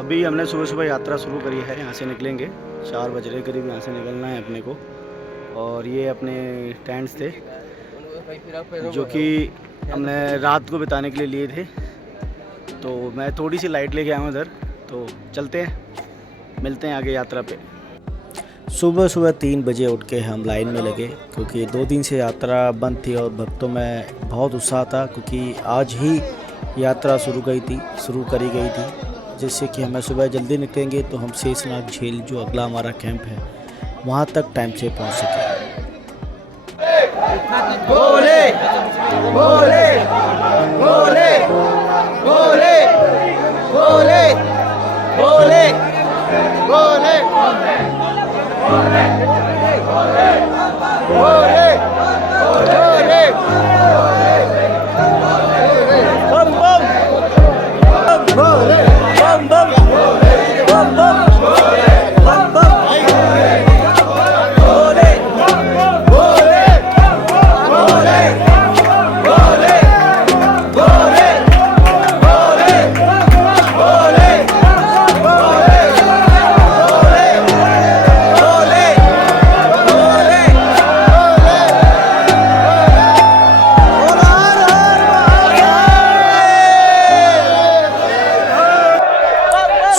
अभी हमने सुबह सुबह यात्रा शुरू करी है। यहाँ से निकलेंगे 4 बज रहे करीब, यहाँ से निकलना है अपने को। और ये अपने टेंट्स थे जो कि हमने रात को बिताने के लिए थे। तो मैं थोड़ी सी लाइट लेके आया हूँ इधर, तो चलते हैं, मिलते हैं आगे यात्रा पे। सुबह सुबह 3 बजे उठ के हम लाइन में लगे, क्योंकि 2 दिन से यात्रा बंद थी और भक्तों में बहुत उत्साह था, क्योंकि आज ही यात्रा शुरू करी गई थी, जिससे कि हमें सुबह जल्दी निकलेंगे तो हम शेषनाग झील जो अगला हमारा कैंप है वहाँ तक टाइम से पहुँच सकें। बोले बोले बोले बोले बोले बोले बोले बोले बम बम बोले बम बम बम बम बम बम बोले बोले बोले बोले बोले बोले बोले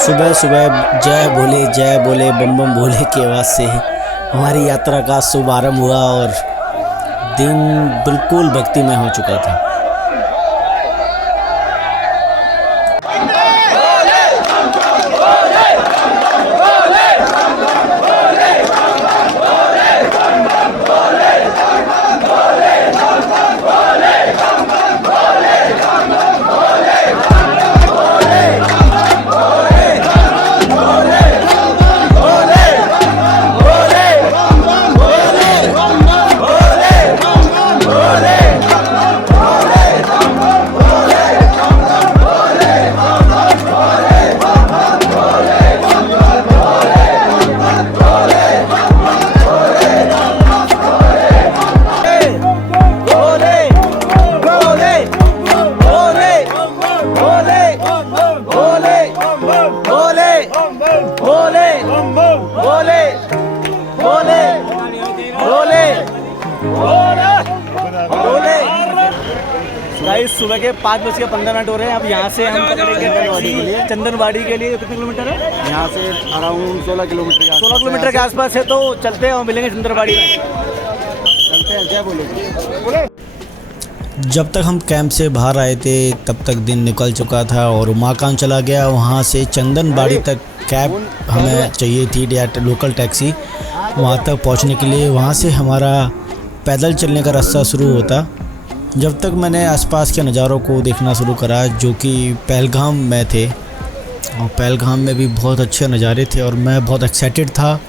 सुबह सुबह जय बोले बम बम भोले की आवाज़ से हमारी यात्रा का शुभारंभ हुआ और दिन बिल्कुल भक्ति में हो चुका था। गाइस सुबह के 5:15 हो रहे हैं। अब यहाँ से हम पकड़ेंगे चंदनबाड़ी के लिए। कितने किलोमीटर है यहाँ से? Around 16 kilometre. 16 किलोमीटर के आसपास है। तो चलते हैं और मिलेंगे चंदनबाड़ी में। चलते हैं। क्या बोलोगे? जब तक हम कैंप से बाहर आए थे तब तक दिन निकल चुका था और उमाकांत चला गया। वहाँ से चंदनबाड़ी तक कैब हमें चाहिए थी, लोकल टैक्सी वहाँ तक पहुँचने के लिए। वहाँ से हमारा पैदल चलने का रास्ता शुरू होता। जब तक मैंने आसपास के नज़ारों को देखना शुरू करा, जो कि पहलगाम में थे, और पहलगाम में भी बहुत अच्छे नज़ारे थे और मैं बहुत एक्साइटेड था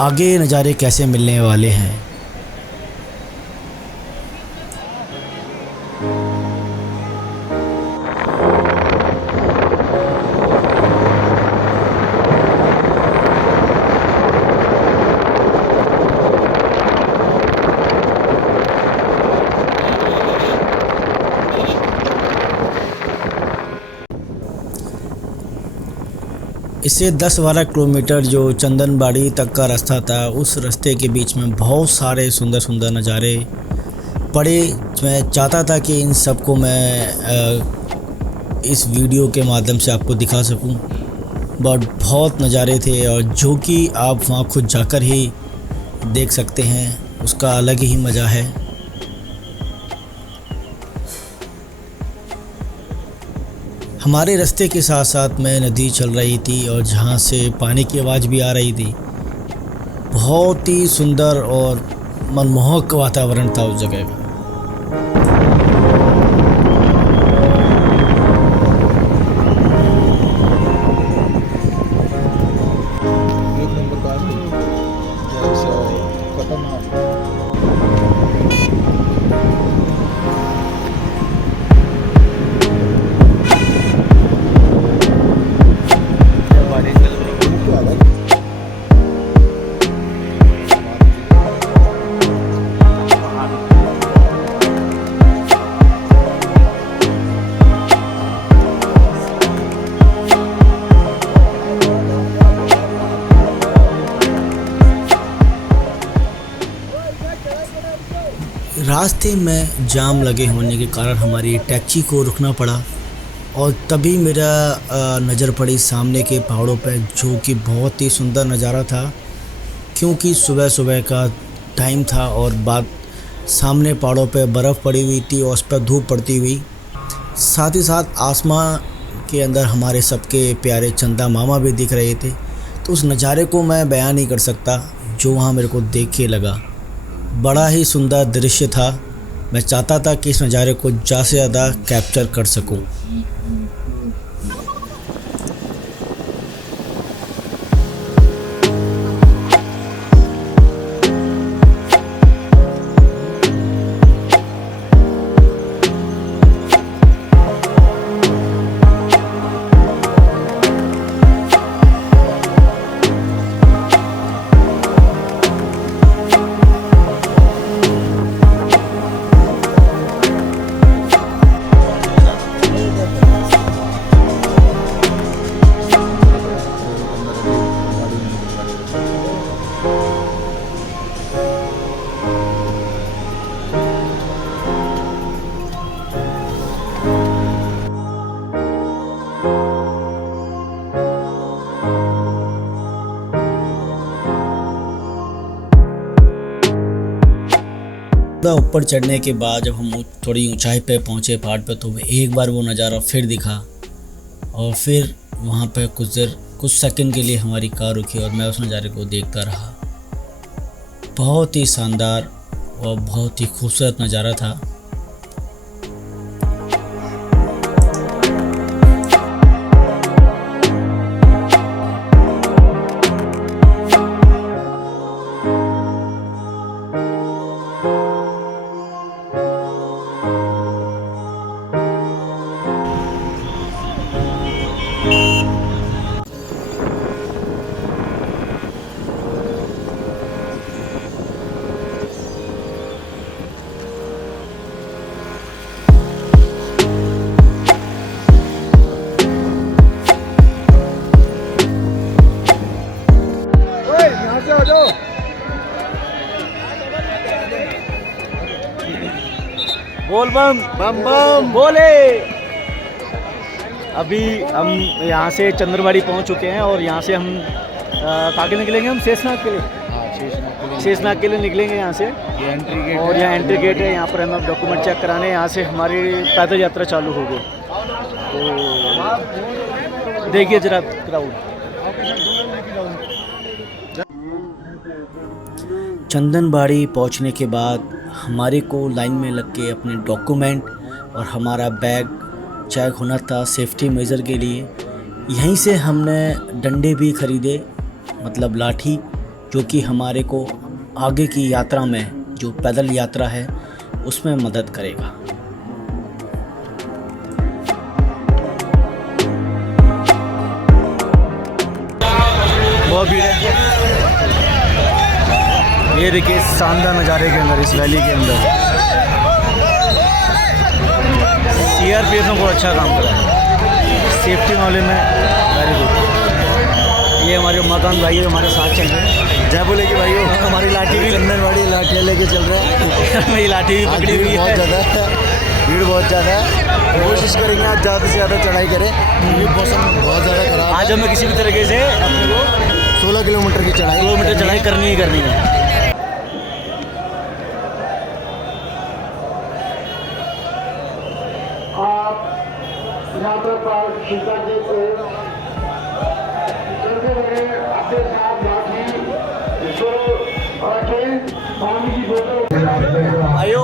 आगे नज़ारे कैसे मिलने वाले हैं। इससे 10-12 किलोमीटर जो चंदनबाड़ी तक का रास्ता था, उस रास्ते के बीच में बहुत सारे सुंदर सुंदर नज़ारे पड़े। मैं चाहता था कि इन सब को मैं इस वीडियो के माध्यम से आपको दिखा सकूं। बहुत नज़ारे थे और जो कि आप वहाँ खुद जाकर ही देख सकते हैं, उसका अलग ही मज़ा है। हमारे रास्ते के साथ साथ में नदी चल रही थी और जहाँ से पानी की आवाज़ भी आ रही थी। बहुत ही सुंदर और मनमोहक वातावरण था उस जगह का। रास्ते में जाम लगे होने के कारण हमारी टैक्सी को रुकना पड़ा और तभी मेरा नज़र पड़ी सामने के पहाड़ों पर, जो कि बहुत ही सुंदर नज़ारा था क्योंकि सुबह सुबह का टाइम था और बाद सामने पहाड़ों पे बर्फ़ पड़ी हुई थी और उस पर धूप पड़ती हुई, साथ ही साथ आसमां के अंदर हमारे सबके प्यारे चंदा मामा भी दिख रहे थे। तो उस नज़ारे को मैं बयान नहीं कर सकता जो वहाँ मेरे को देख के लगा। बड़ा ही सुंदर दृश्य था। मैं चाहता था कि इस नज़ारे को ज़्यादा से ज़्यादा कैप्चर कर सकूं। ऊपर चढ़ने के बाद जब हम थोड़ी ऊंचाई पे पहुंचे पहाड़ पे, तो एक बार वो नज़ारा फिर दिखा और फिर वहाँ पे कुछ सेकंड के लिए हमारी कार रुकी और मैं उस नज़ारे को देखता रहा। बहुत ही शानदार और बहुत ही खूबसूरत नज़ारा था। बोल बम बम बम बोले। अभी हम यहाँ से चंद्रबाड़ी पहुँच चुके हैं और यहाँ से हम कहाँ के निकलेंगे? हम शेषनाग के लिए, शेषनाग के लिए निकलेंगे यहाँ से। ये एंट्री गेट और यहाँ एंट्री गेट है, यहाँ पर हमें डॉक्यूमेंट चेक कराने यहाँ से हमारी पैदल यात्रा चालू हो गई। तो देखिए जरा क्राउड। चंदनबाड़ी पहुंचने के बाद हमारे को लाइन में लग के अपने डॉक्यूमेंट और हमारा बैग चेक होना था सेफ्टी मेजर के लिए। यहीं से हमने डंडे भी ख़रीदे, मतलब लाठी, जो कि हमारे को आगे की यात्रा में, जो पैदल यात्रा है, उसमें मदद करेगा। बहुत भीड़ है। ये देखिए शानदार नज़ारे के अंदर, इस वैली के अंदर सीआरपीएफ ने बहुत अच्छा काम करा है सेफ्टी मामले में, वेरी गुड। ये हमारे उमाकांत भाई हमारे साथ चल रहे हैं। जय बोले कि भाइयों, हमारी लाठी भी चंदनबाड़ी लाठी लेके चल रहे हैं। मेरी लाठी भी पकड़ी हुई बहुत है। ज़्यादा भीड़ बहुत ज़्यादा है। कोशिश करेंगे आज ज़्यादा से ज़्यादा चढ़ाई करें। मौसम बहुत ज़्यादा खराब। आज हमें किसी भी तरीके से अपने को 16 किलोमीटर की चढ़ाई करनी ही करनी है। आयो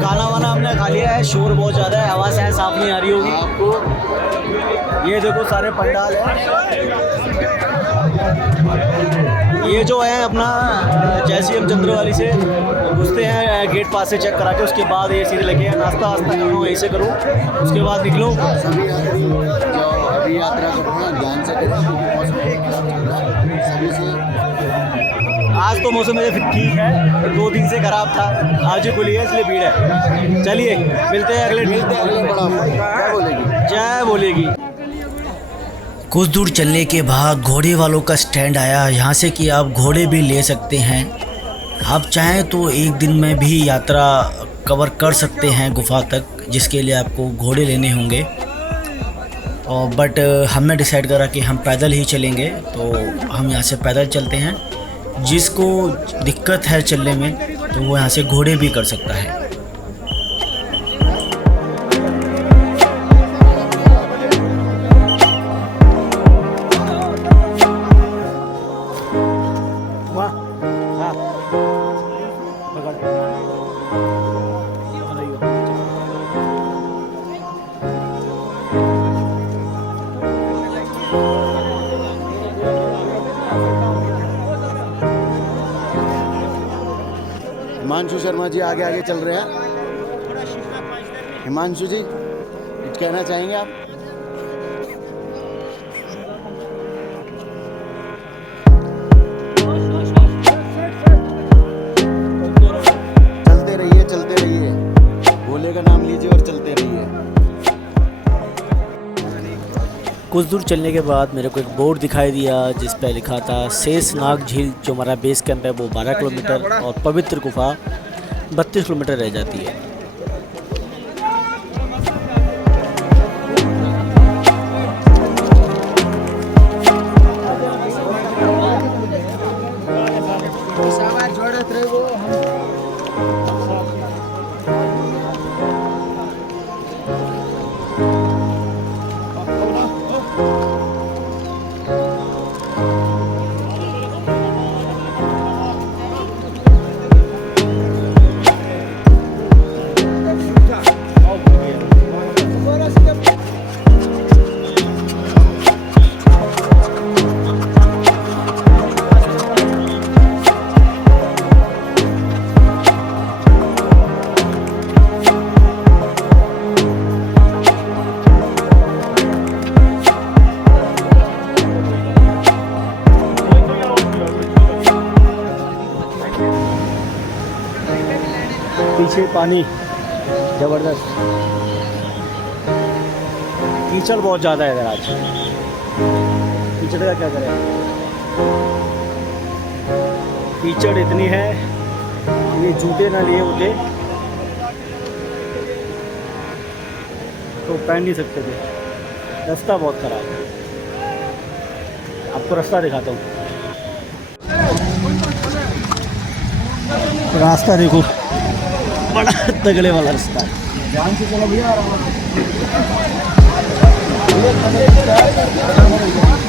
खाना वाना हमने खा लिया है, शोर बहुत ज़्यादा है, आवाज़ है साफ नहीं आ रही होगी आपको। ये देखो सारे पंडाल है। ये जो है अपना जैसे ही हम चंद्रवाली से घुसते हैं गेट पास से चेक करा के, उसके बाद ये सीधे लगे नाश्ता वास्ता करूँ वहीं से करूँ, उसके बाद निकलूँ। सभी यात्री जो अभी यात्रा कर रहे हैं ध्यान से करें, क्योंकि मौसम बहुत खराब चल रहा है। सभी से आज तो मौसम मेरे ठीक है, 2 दिन से ख़राब था, आज ही खुली है इसलिए भीड़ है। चलिए मिलते हैं अगले बड़ा क्या बोलेगी? जय बोलेगी। कुछ दूर चलने के बाद घोड़े वालों का स्टैंड आया, यहाँ से कि आप घोड़े भी ले सकते हैं। आप चाहें तो एक दिन में भी यात्रा कवर कर सकते हैं गुफा तक, जिसके लिए आपको घोड़े लेने होंगे। और बट हमने डिसाइड करा कि हम पैदल ही चलेंगे, तो हम यहाँ से पैदल चलते हैं। जिसको दिक्कत है चलने में तो वो यहाँ से घोड़े भी कर सकता है। हिमांशु शर्मा जी आगे आगे चल रहे हैं। हिमांशु जी कुछ कहना चाहेंगे आप? चलते रहिए, भोले का नाम लीजिए और चलते रहिए। कुछ दूर चलने के बाद मेरे को एक बोर्ड दिखाई दिया जिस पर लिखा था शेषनाग झील, जो हमारा बेस कैंप है वो 12 किलोमीटर और पवित्र गुफा 32 किलोमीटर रह जाती है। पीछे पानी ज़बरदस्त, कीचड़ बहुत ज़्यादा है इधर आज। कीचड़ का क्या करें, कीचड़ इतनी है, ये जूते ना लिए होते तो पहन नहीं सकते थे। रास्ता बहुत ख़राब है, आपको रास्ता दिखाता हूँ। रास्ता देखो, बड़ा तगड़े वाला रास्ता है। ध्यान से चलो भैया,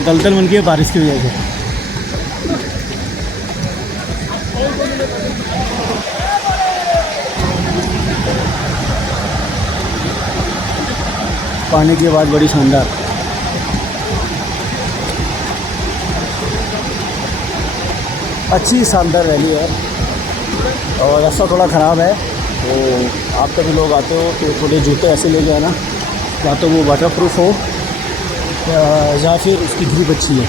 दलदल बन गई है बारिश की वजह से। पानी की आवाज़ बड़ी शानदार। अच्छी शानदार रैली है और रास्ता थोड़ा ख़राब है, तो आप कभी लोग आते हो तो थोड़े जूते ऐसे ले जाना, या तो वो वाटरप्रूफ हो या फिर उसकी ग्रिप अच्छी है।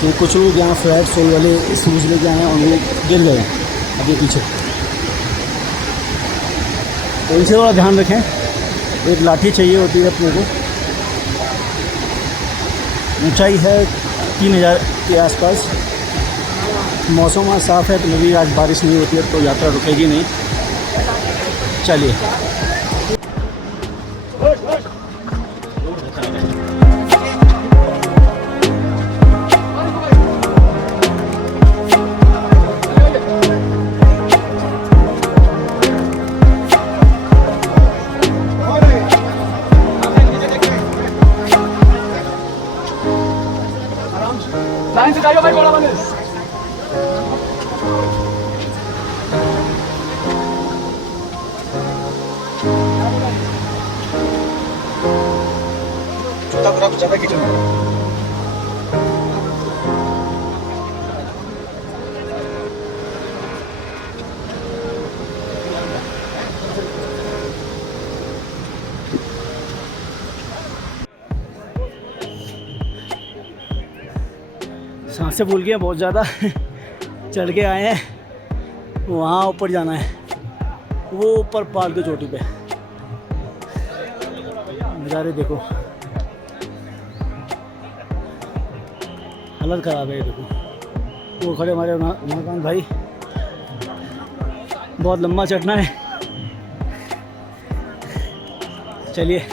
तो कुछ लोग यहाँ फ्लैट सोल वाले शूज़ लेके आए हैं और वो गिर गए हैं अभी पीछे, तो इनसे थोड़ा ध्यान रखें। एक लाठी चाहिए होती है अपने को। ऊंचाई है 3000 के आसपास। मौसम आज साफ़ है तो मेरी आज बारिश नहीं होती है तो यात्रा रुकेगी नहीं। चलिए, लाइन से जाइए भाई, घोड़ा बने। जूता पूरा ज़्यादा किचन में। सांसें फूल गई हैं बहुत ज़्यादा। चढ़ के आए हैं, वहाँ ऊपर जाना है, वो ऊपर पहाड़ की चोटी पे। नज़ारे देखो, हालत ख़राब है। देखो वो खड़े हमारे उमाकांत भाई, बहुत लंबा चढ़ना है चलिए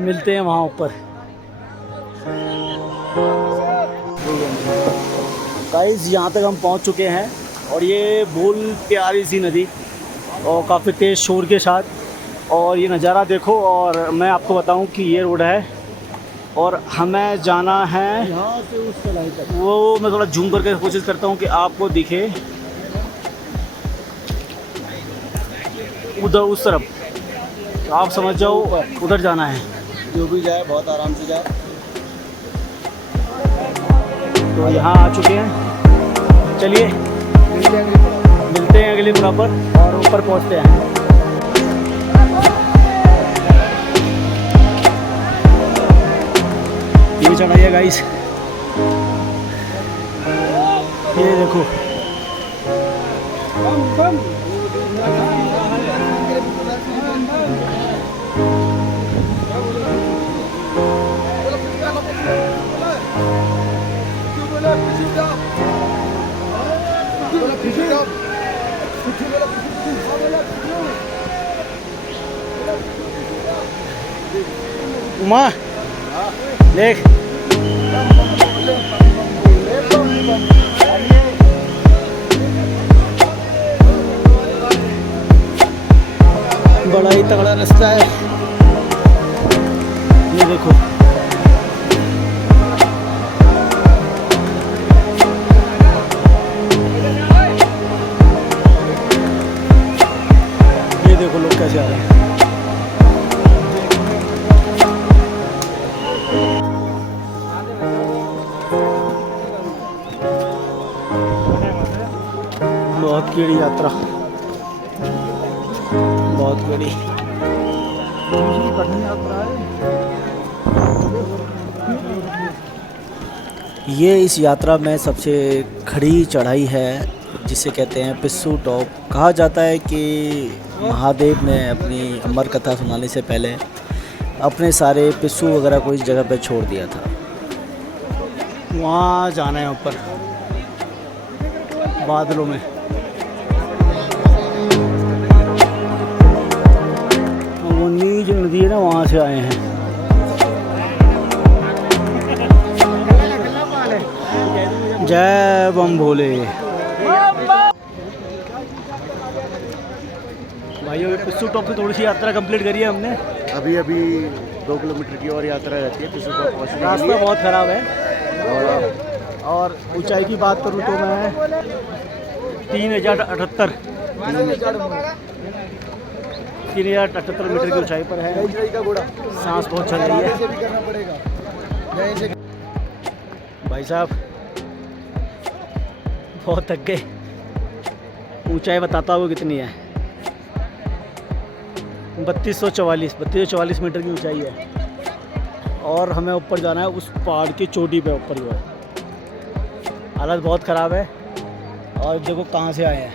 मिलते हैं वहाँ ऊपर। गाइस यहाँ तक हम पहुँच चुके हैं और ये बहुत प्यारी सी नदी और काफ़ी तेज़ शोर के साथ, और ये नज़ारा देखो। और मैं आपको बताऊं कि ये रोड है और हमें जाना है यहाँ से उस तलाई तक। वो, मैं थोड़ा जूम करके कोशिश करता हूँ कि आपको दिखे, उधर उस तरफ, तो आप समझ जाओ उधर जाना है। जो भी जाए बहुत आराम से जाए। तो यहाँ आ चुके हैं, चलिए मिलते हैं अगले बराबर और ऊपर पहुँचते हैं। ये चढ़ाई है गाइस, ये देखो। उमा देख, बड़ा ही तगड़ा रास्ता है, ये देखो। ये देखो लोग कैसे आ रहे हैं। बहुत कीड़ी यात्रा, बहुत बड़ी। ये इस यात्रा में सबसे खड़ी चढ़ाई है जिसे कहते हैं पिस्सू टॉप। कहा जाता है कि महादेव ने अपनी अमर कथा सुनाने से पहले अपने सारे पिस्सू वगैरह को इस जगह पे छोड़ दिया था। वहाँ जाना है ऊपर बादलों में। वो नीच नदी है ना, वहाँ से आए हैं। जय बम भोले। भाइयों पिस्सू टॉप से थोड़ी सी यात्रा कंप्लीट करी है हमने। अभी 2 किलोमीटर की और यात्रा रहती है पिस्सू टॉप पहुंचने के लिए। रास्ता बहुत ख़राब है और ऊंचाई की बात करूँ तो मैं 3078 मीटर की ऊंचाई पर है। सांस बहुत चल रही है भाई साहब, बहुत थक गए। ऊंचाई बताता हूँ कितनी है, 3244 मीटर की ऊंचाई है और हमें ऊपर जाना है उस पहाड़ की चोटी पे ऊपर ही है। हालत बहुत ख़राब है और देखो कहाँ से आए हैं।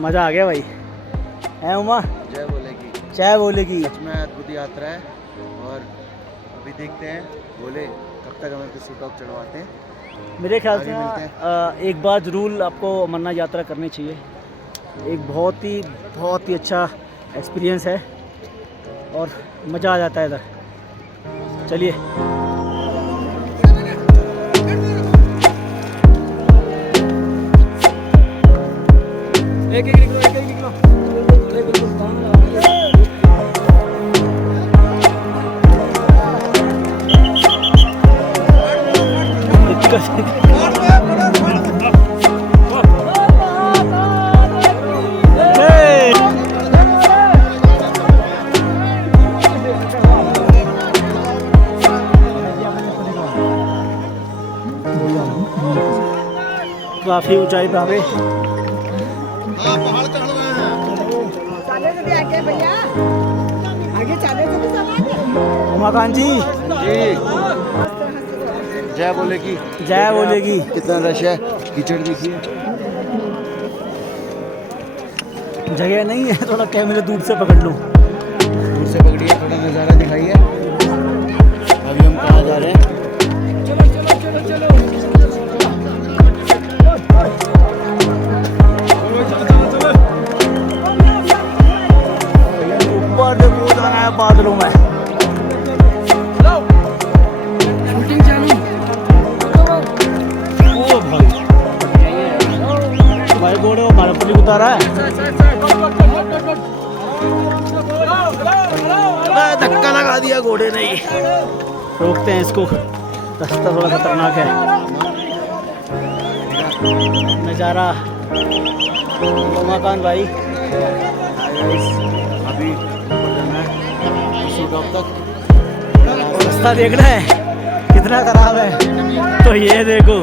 मज़ा आ गया भाई, है उमा? जय बोलेगी, जय बोलेगी। सच में अद्भुत यात्रा है। और अभी देखते हैं बोले कब तक हमें पिस्सू टॉप चढ़वाते हैं। मेरे ख्याल से आगे मिलते एक बार ज़रूर आपको अमरनाथ यात्रा करनी चाहिए। एक बहुत ही अच्छा एक्सपीरियंस है और मज़ा आ जाता है इधर। चलिए एक निकलो। काफ़ी ऊंचाई पे आगे। उमाकांत जी जय बोलेगी, जय बोलेगी। कितना रश है, कीचड़ देखिए। जगह नहीं है, थोड़ा कैमरे दूर से पकड़ लूँ। दूर से पकड़िए, थोड़ा नज़ारा दिखाइए। अभी हम कहाँ जा रहे हैं? ऊपर आ रहा है। धक्का लगा दिया घोड़े ने, रोकते हैं इसको, रास्ता थोड़ा खतरनाक है। नज़ारा उमाकांत भाई अभी तक रास्ता देखना है कितना खराब है, तो ये देखो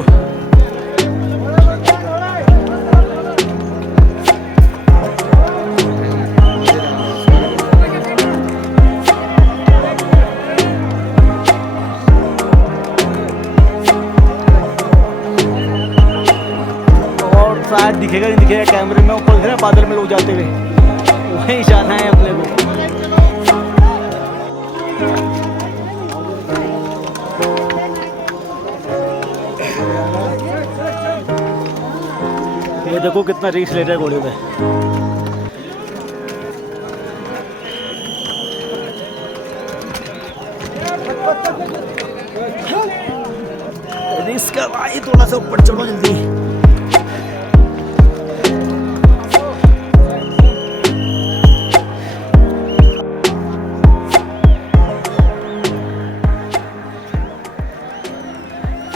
और शायद दिखेगा नहीं दिखेगा कैमरे में, ऊपर दिख रहा है बादल में लोग जाते हुए, वहीं जाना है अपने को। ये देखो कितना रिस्क ले रहा है घोड़े पे। रिस्क का भाई, थोड़ा सा ऊपर चढ़ो जल्दी।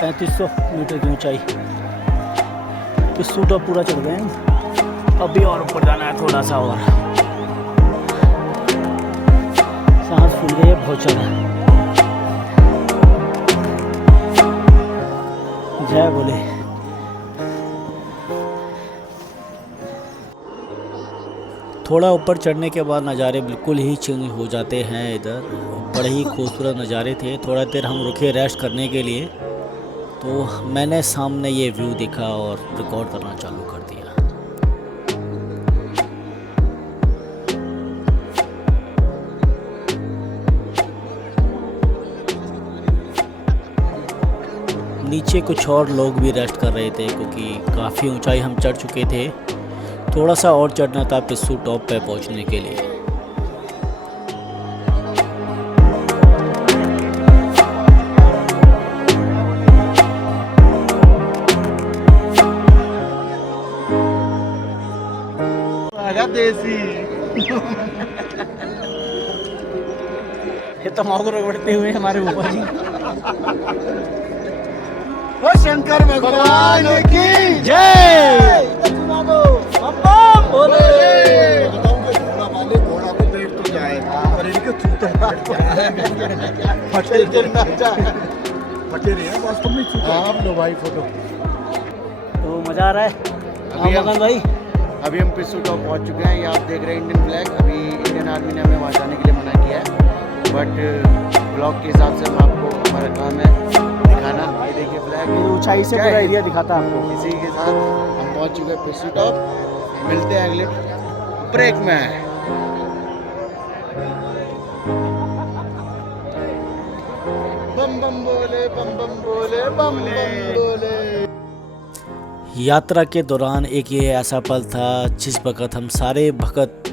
$3500 मीटर की ऊंचाई, पिस्सू टॉप पूरा चढ़ गए हैं, अभी और ऊपर जाना है थोड़ा सा और। सांस फूल गई है बहुत ज़्यादा। जय बोले। थोड़ा ऊपर चढ़ने के बाद नज़ारे बिल्कुल ही चेंज हो जाते हैं। इधर बड़े ही खूबसूरत नज़ारे थे। थोड़ा देर हम रुके रेस्ट करने के लिए, तो मैंने सामने ये व्यू देखा और रिकॉर्ड करना चालू कर दिया। नीचे कुछ और लोग भी रेस्ट कर रहे थे, क्योंकि काफ़ी ऊंचाई हम चढ़ चुके थे। थोड़ा सा और चढ़ना था पिस्सू टॉप पे पहुंचने के लिए। देसी ये तमाकू रगड़ते हुए हमारे ऊपर जी। ओ शंकर भगवान की जय। बोले घोड़ा को पेट तो जाएगा पर इनके चूते फटे गिरना जाए, फटे रहे हैं वास्तव में चूते। आप लो भाई फोटो। तो मज़ा आ रहा है मकान भाई। अभी हम पिस्सू टॉप पहुंच चुके हैं। ये आप देख रहे हैं इंडियन फ्लैग। अभी इंडियन आर्मी ने हमें वहाँ जाने के लिए मना किया है, बट ब्लॉग के हिसाब से हम आपको, हमारा काम है दिखाना। ये देखिए फ्लैग, ऊंचाई से पूरा एरिया दिखाता है आपको। इसी के साथ हम पहुंच चुके हैं पिस्सू टॉप। मिलते हैं अगले ब्रेक में। बम बम बोले, बम बम बोले, बम बम बोले। यात्रा के दौरान एक ये ऐसा पल था जिस वक़्त हम सारे भक्त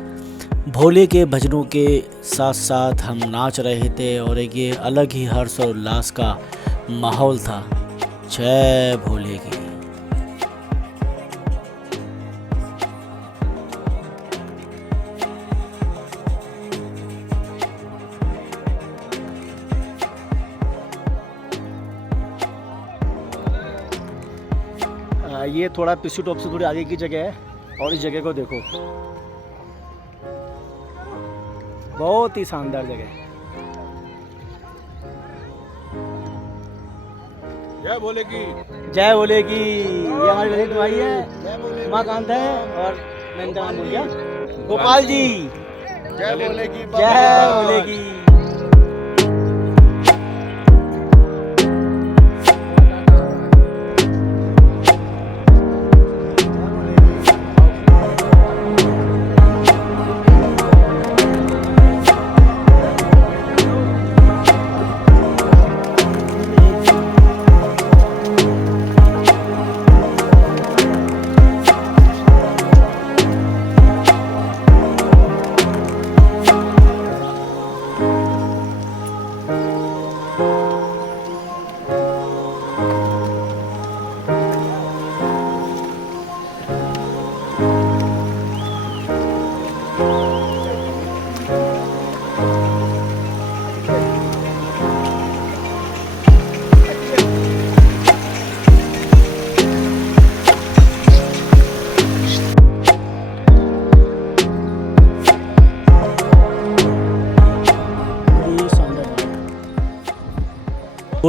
भोले के भजनों के साथ साथ हम नाच रहे थे, और एक ये अलग ही हर्ष और उल्लास का माहौल था। जय भोले की। ये थोड़ा पिस्सू टॉप से थोड़ी आगे की जगह है, और इस जगह को देखो, बहुत ही शानदार जगह है। जय भोले की। जय बोले की। ये हमारे वजीर भाई है, उमाकांत है, और मैं इनका नाम भूल गया, गोपाल जी। जय भोले की। जय बोले की।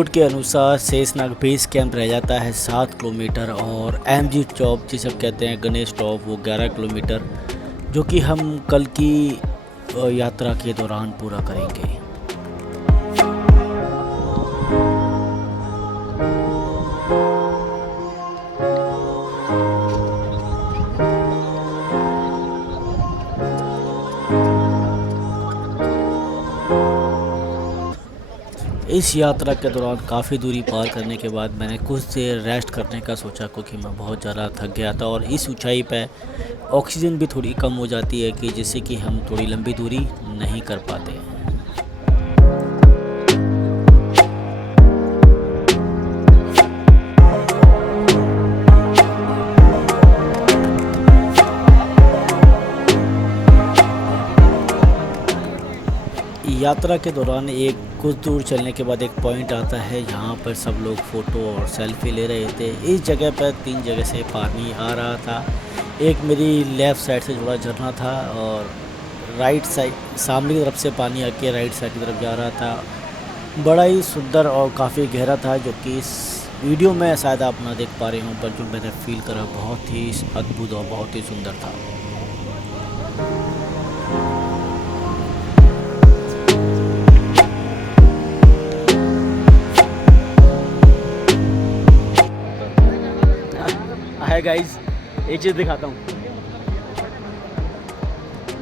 रिपोर्ट के अनुसार शेषनाग बेस कैंप रह जाता है 7 किलोमीटर और एमजी टॉप जिसे हम कहते हैं गणेश टॉप वो 11 किलोमीटर, जो कि हम कल की यात्रा के दौरान पूरा करेंगे। इस यात्रा के दौरान काफ़ी दूरी पार करने के बाद मैंने कुछ देर रेस्ट करने का सोचा, क्योंकि मैं बहुत ज़्यादा थक गया था और इस ऊंचाई पर ऑक्सीजन भी थोड़ी कम हो जाती है कि जिससे कि हम थोड़ी लंबी दूरी नहीं कर पाते। यात्रा के दौरान कुछ दूर चलने के बाद एक पॉइंट आता है जहाँ पर सब लोग फ़ोटो और सेल्फी ले रहे थे। इस जगह पर 3 जगह से पानी आ रहा था। एक मेरी लेफ़्ट साइड से जुड़ा झरना था और राइट साइड सामने की तरफ से पानी आके राइट साइड की तरफ जा रहा था। बड़ा ही सुंदर और काफ़ी गहरा था, जो कि इस वीडियो में शायद आप ना देख पा रहे हों, पर जो मैंने फ़ील करा बहुत ही अद्भुत और बहुत ही सुंदर था। हाय गाइस, एक चीज़ दिखाता हूँ।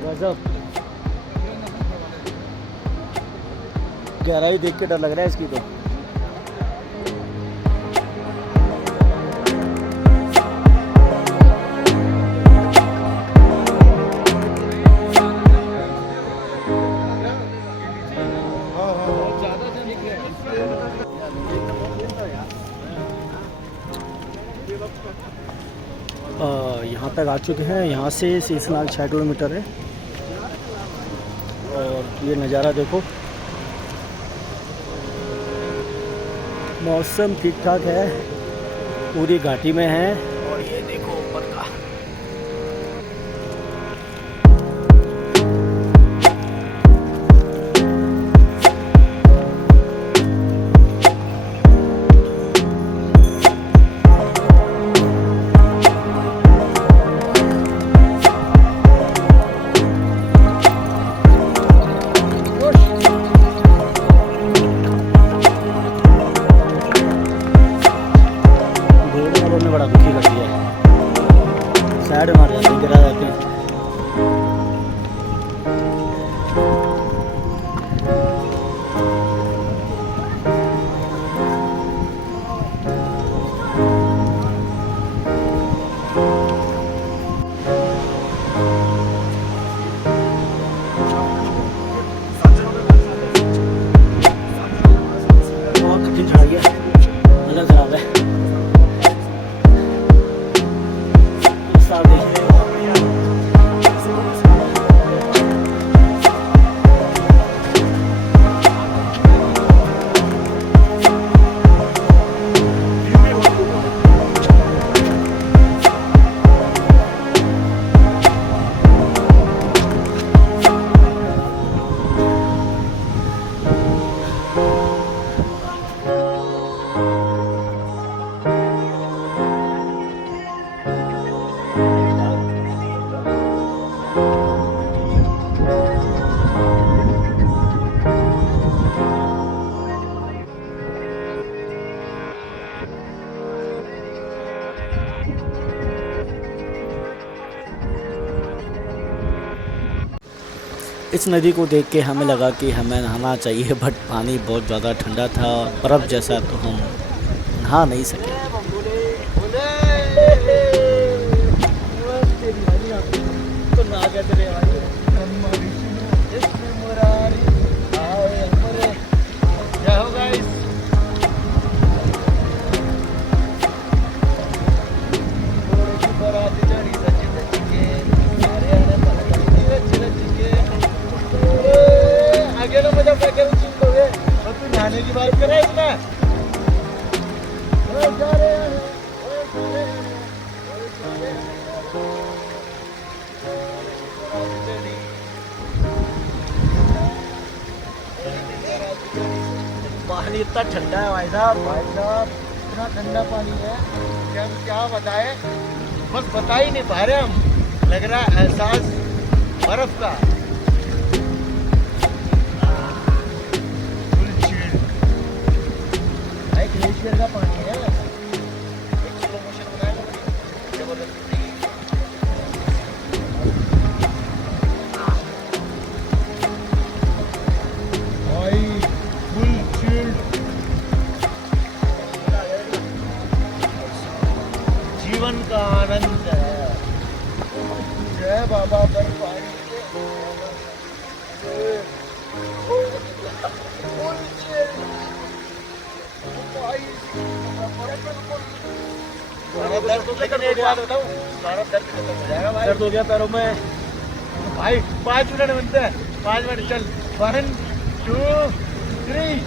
गजब, गहराई देख के डर लग रहा है इसकी तो। यहाँ तक आ चुके हैं। यहाँ से शेषनाग 6 किलोमीटर है और ये नज़ारा देखो, मौसम ठीक ठाक है, पूरी घाटी में है और ये देखो ऊपर का। बड़ा दुखी कर दिया है, साइड मार जाते हैं, गिरा जाते हैं। बहुत कठिन चढ़ाई है, हालत खराब है। इस नदी को देख के हमें लगा कि हमें नहाना चाहिए, बट पानी बहुत ज़्यादा ठंडा था, बर्फ़ जैसा, तो हम नहा नहीं सके। नहाने की बात कर रहा है इसमें। जा रहे हैं। कितना ठंडा है भाई साहब। इतना ठंडा पानी है कि हम क्या बताएं, बस बता ही नहीं पा रहे हम। लग रहा है एहसास बर्फ का। भाई ग्लेशियर का पानी है। एक स्लो मोशन बनाया तो जबरदस्त नहीं है। भाई फुल चिल्ड। जीवन का आनंद है। जय बाबा बर्फानी के। लेकिन एक बात बताऊं, सारा दर्द खत्म हो जाएगा भाई। दर्द हो गया पैरों में भाई 5 मिनट बनते हैं। 5 मिनट चल। 1 2 3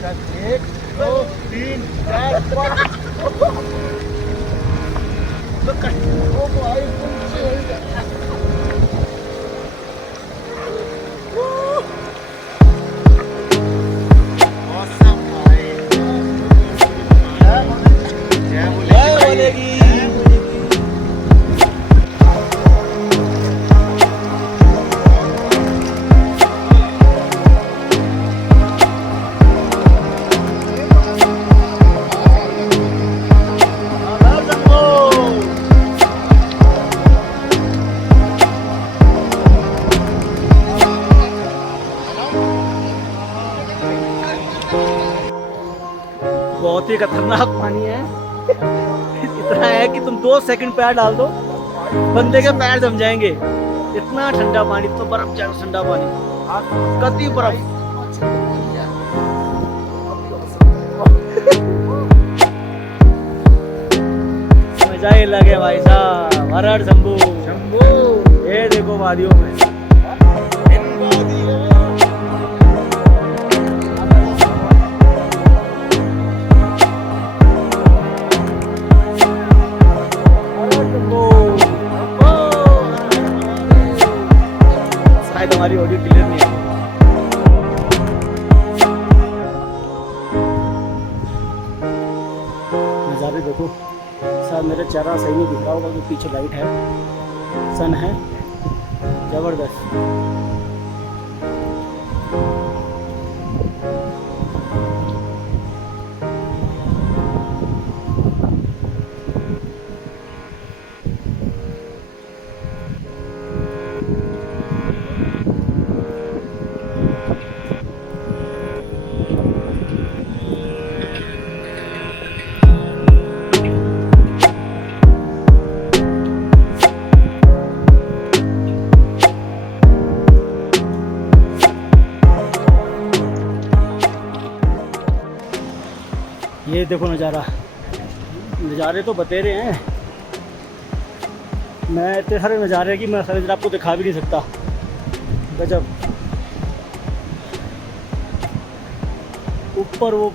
चल। 1 2 3 4 5। ओ भाई awesome भाई। जय बोलेगी। बहुत ही खतरनाक पानी है। इतना है कि तुम 2 सेकंड पैर डाल दो, बंदे के पैर जम जाएंगे। इतना ठंडा पानी, तो बर्फ जैसा ठंडा पानी, कतई बर्फ। मजा ही लगे भाई साहब। हर हर शंभू शंभू। ये देखो वादियों में शायद हमारी ऑडियो क्लियर नहीं है। नज़ारे देखो। शायद मेरा चेहरा सही नहीं दिख रहा होगा क्योंकि पीछे लाइट है, सन है, जबरदस्त। ये देखो नज़ारा। नज़ारे तो बतेरे हैं। मैं इतने सारे नज़ारे कि मैं सारे आपको दिखा भी नहीं सकता। गजब। ऊपर वो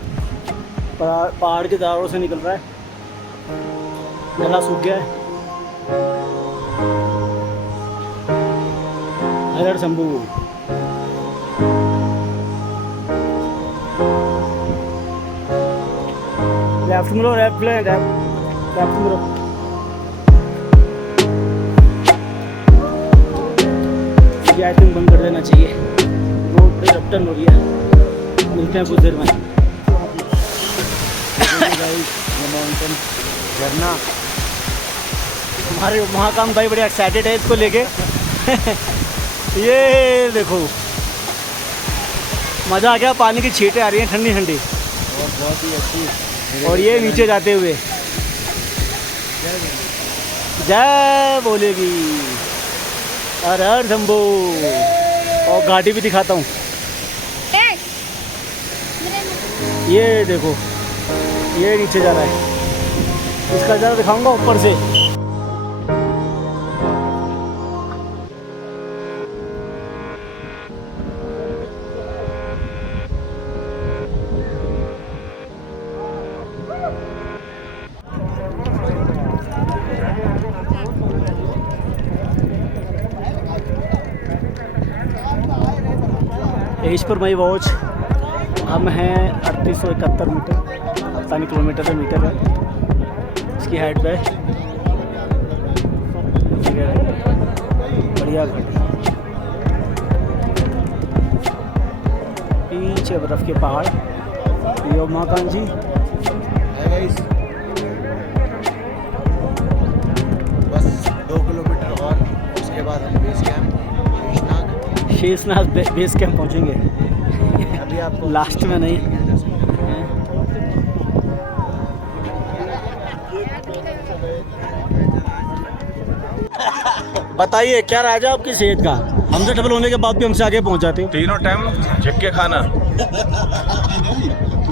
पहाड़ के दारों से निकल रहा है, गला सूख गया है। हर हर शंभू। लेफ्ट मुड़ो, लेफ्ट मुड़ो। ये आई थिंक बंद कर देना चाहिए। रोड पे रफ्टन हो गया। मिलते हैं कुछ देर में। माउंटेन झरना। हमारे महाकाम भाई बड़े एक्साइटेड है इसको लेके। ये देखो मज़ा आ गया। पानी की छींटें आ रही हैं ठंडी ठंडी, और बहुत ही अच्छी। और ये नीचे जाते हुए जय बोलेगी। हर हर शंभू। और घाटी भी दिखाता हूँ। ये देखो, ये नीचे जा रहा है। इसका ज़रा दिखाऊंगा ऊपर से। एज पर माई वॉच हम हैं 3871 मीटर, पता नहीं किलोमीटर से मीटर है इसकी हाइट पे। बढ़िया घाटी, पीछे बर्फ के पहाड़, ये माकान जी। बस 2 किलोमीटर और उसके बाद हम base camp Sheshnag base camp पहुँचेंगे। अभी आपको लास्ट में नहीं। बताइए क्या राजा आपकी सेहत का, हमसे डबल होने के बाद भी हमसे आगे पहुंच जाते हैं। तीनों टाइम झिक के खाना।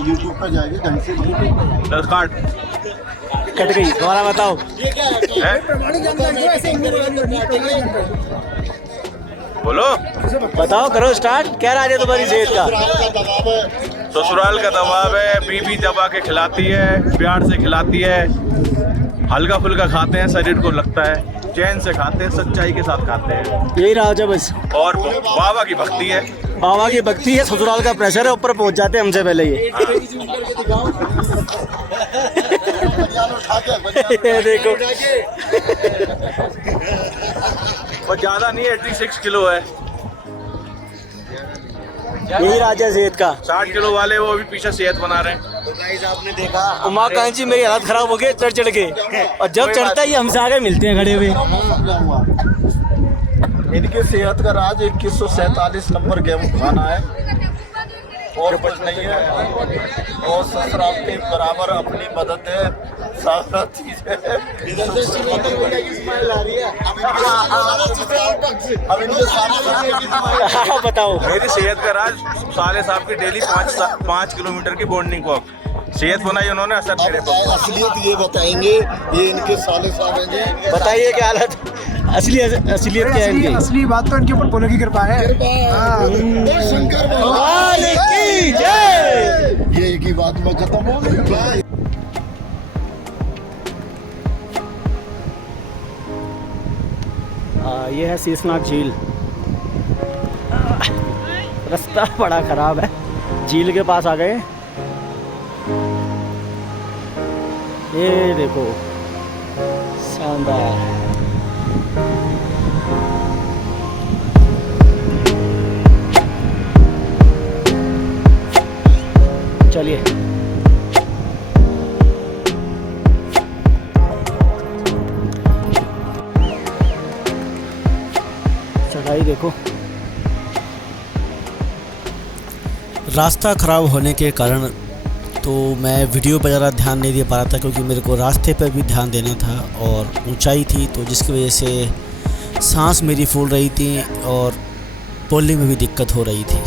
यूट्यूब पर जाएंगे ढंग से। 10 कार्ड कट गई, दोबारा बताओ। है? बोलो। बताओ, करो स्टार्ट। क्या राजा तुम्हारी सेहत का? ससुराल का दबाव है, बीबी दबा के खिलाती है, प्यार से खिलाती है, हल्का फुल्का खाते हैं, शरीर को लगता है, चैन से खाते हैं, सच्चाई के साथ खाते हैं, यही राजा बस। और बाबा की भक्ति है। बाबा की भक्ति है, ससुराल का प्रेशर है, ऊपर पहुंच जाते हैं हमसे पहले ये। ये देखो, और ज़्यादा नहीं, 86 किलो है। यही राजा सेहत का। 60 किलो वाले वो भी पीछे सेहत बना रहे हैं। तो गाइस आपने देखा उमाकांत जी, मेरी हालत खराब हो गई चढ़ चढ़ के, और जब चढ़ता है हमसे आगे मिलते हैं खड़े हुए। इनकी सेहत का राज 2147 नंबर गेहूं खाना है और कुछ नहीं है। और ससुराल के बराबर अपनी मदद है, सारा चीज है। अब इनके सामने बताओ। मेरी सेहत का राज साले साहब की डेली 5 किलोमीटर की मॉर्निंग वॉक। सेहत बनाई उन्होंने, असर मेरे को। असलियत ये बताएंगे, ये इनके साले साहब हैं जी। बताइए क्या हालत, असलियत क्या है इनकी? असली बात तो इनके ऊपर बोलो की कृपा है। शंकर भगवान की जय। ये एक ही बात में खत्म हो गई। ये है शेषनाग झील। रास्ता बड़ा खराब है, झील के पास आ गए। ये देखो, शानदार। चलिए, चढ़ाई देखो। रास्ता ख़राब होने के कारण तो मैं वीडियो पर ज़्यादा ध्यान नहीं दे पा रहा था, क्योंकि मेरे को रास्ते पर भी ध्यान देना था और ऊंचाई थी, तो जिसकी वजह से सांस मेरी फूल रही थी और बोलने में भी दिक्कत हो रही थी।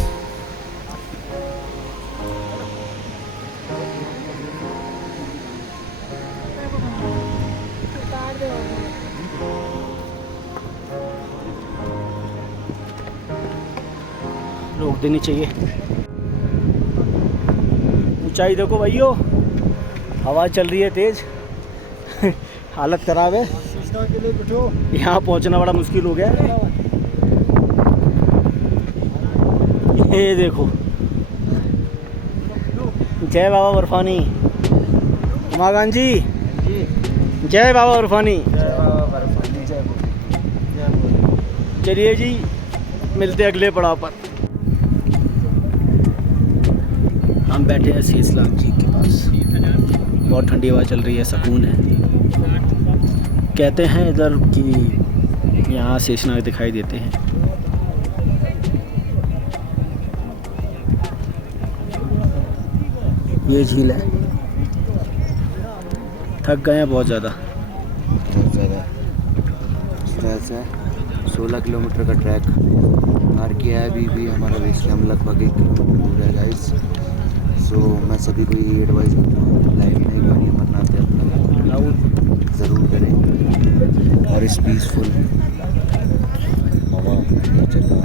रोक देनी चाहिए। ऊंचाई देखो भाइयों, हवा चल रही है तेज। हालत ख़राब है, यहाँ पहुँचना बड़ा मुश्किल हो गया। ये देखो, जय बाबा बर्फानी। उमाकांत जी, जय बाबा बर्फानी। चलिए जी, मिलते हैं अगले पड़ाव पर। हम बैठे हैं शेषनाग जी के पास, बहुत ठंडी हवा चल रही है, सुकून है। कहते हैं इधर कि यहाँ शेषनाग दिखाई देते हैं। ये झील है। थक गए हैं बहुत ज़्यादा। इस तरह से 16 किलोमीटर का ट्रैक पार किया है। अभी भी हमारा बेस कैंप लगभग 1 किलोमीटर दूर है गाइस। सो मैं सभी को ये एडवाइस करता हूँ, लाइफ में गाड़ी बनाते अपना ज़रूर करें और इस पीसफुल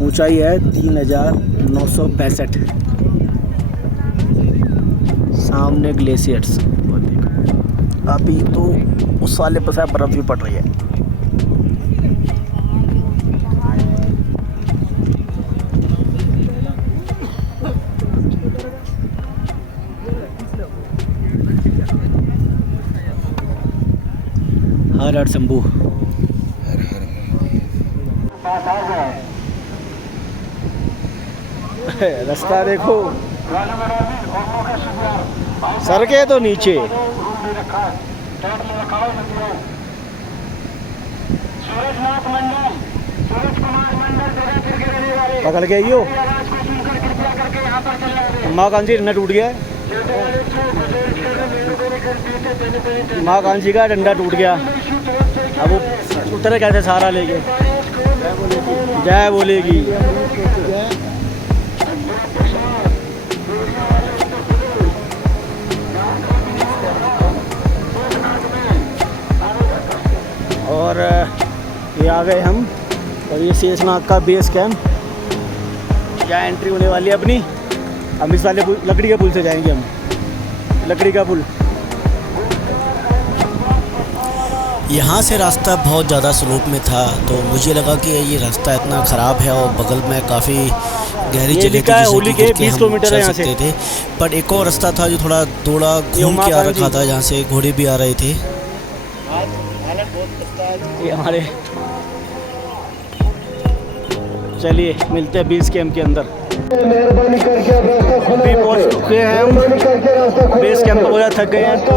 ऊंचाई है 3965। सामने ग्लेशियर्स, अभी तो उस वाले पर बर्फ़ भी पड़ रही है। हर हर शंभू। रास्ता देखो, सड़कें तो नीचे। पकड़ के आइयो। माँ कांची डंडा टूट गया। माँ कांची का डंडा टूट गया। अब वो उतरे कैसे सहारा लेके? जय बोलेगी। और ये आ गए हम, और ये शेषनाग का बेस कैंप। क्या एंट्री होने वाली है अपनी। हम इस वाले लकड़ी के पुल से जाएंगे हम, लकड़ी का पुल। यहाँ से रास्ता बहुत ज़्यादा स्लोप में था, तो मुझे लगा कि ये रास्ता इतना ख़राब है और बगल में काफ़ी गहरी जगह थी होली के 20 किलोमीटर है यहाँ से। थे। पर एक और रास्ता था जो थोड़ा घूम के आ रखा था, जहाँ से घोड़े भी आ रहे थे। ये हमारे, चलिए मिलते हैं बेस कैंप के अंदर। अभी पहुँच चुके हैं हम बेस कैंप पर। बहुत थक गए हैं, तो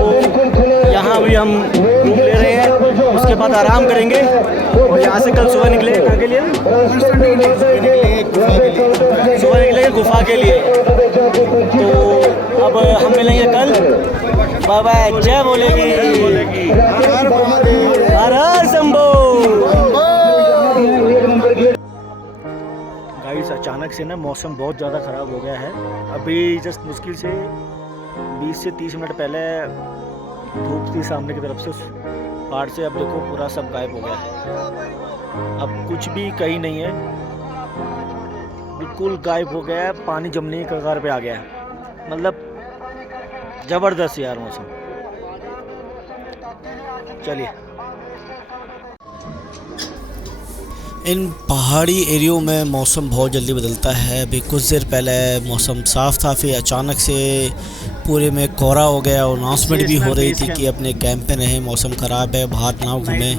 यहाँ भी हम रूम ले रहे हैं, उसके बाद आराम करेंगे। और यहाँ से कल सुबह निकले कहाँ के लिए? सुबह निकलेंगे गुफा के लिए। तो अब हम मिलेंगे कल। बाय बाय, जय बोलेगी। हर हर शंभू। गाइस, अचानक से ना मौसम बहुत ज़्यादा ख़राब हो गया है। अभी जस्ट मुश्किल से 20 से 30 मिनट पहले धूप थी सामने की तरफ से, उस पहाड़ से। अब देखो पूरा सब गायब हो गया है। अब कुछ भी कहीं नहीं है, बिल्कुल गायब हो गया है। पानी जमने की कगार पे आ गया है। मतलब ज़बरदस्त यार मौसम। चलिए, इन पहाड़ी एरियो में मौसम बहुत जल्दी बदलता है। अभी कुछ देर पहले मौसम साफ़ था, फिर अचानक से पूरे में कोहरा हो गया और अनाउंसमेंट भी हो रही थी कि अपने कैंप पे रहें, मौसम ख़राब है, बाहर ना घूमें।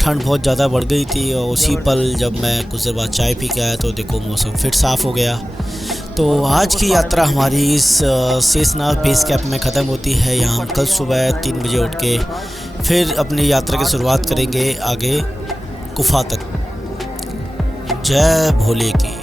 ठंड बहुत ज़्यादा बढ़ गई थी, और उसी पल जब मैं कुछ देर बाद चाय पी के आया तो देखो मौसम फिर साफ़ हो गया। तो आज की यात्रा हमारी इस शेषनाग बेस कैंप में ख़त्म होती है। यहाँ हम कल सुबह 3 बजे उठ के फिर अपनी यात्रा की शुरुआत करेंगे आगे गुफा तक। जय भोले की।